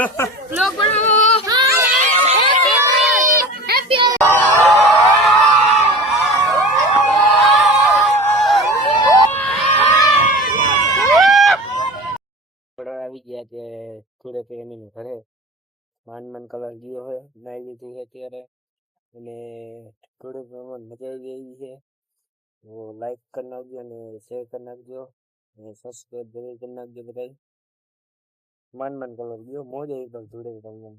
લોક બનાવો હેપી આવી ગયા કે થોડે એની ઘરે માન કલર ગયો હોય નાઈ લીધી છે અત્યારે અને થોડુંક મજા આવી ગઈ છે. તો લાઈક કરી નાખજો અને શેર કરી નાખજો અને સબસ્ક્રાઈબ જરૂર કરી નાખજો બધા. માન કલર ગયો મોજ આવી પણ થોડે તમને